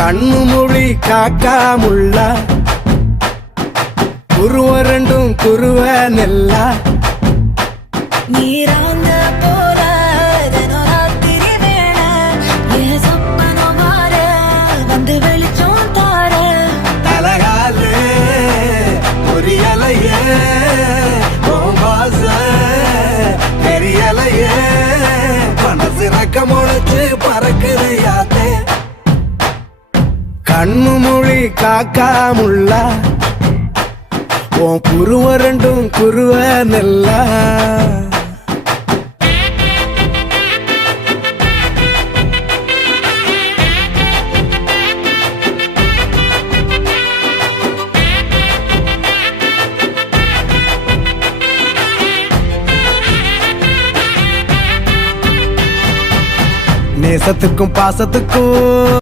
கண்ணு மொழி காக்காமுள்ள குருவ ரெண்டும் குருவ நெல்லா நீராங்க போல தினராத்திரி வேண என் சொப்பனம் மாற வந்து வெளிச்சம் தார தலகாலே பொரியலையே வாச பெரியலையே மனசு ரக்க முளைச்சு பறக்குது யாத்தே கண்ணு மொழி காக்காமுள்ள உன் குருவ ரெண்டும் குருவ நெல்லா நேசத்துக்கும் பாசத்துக்கும்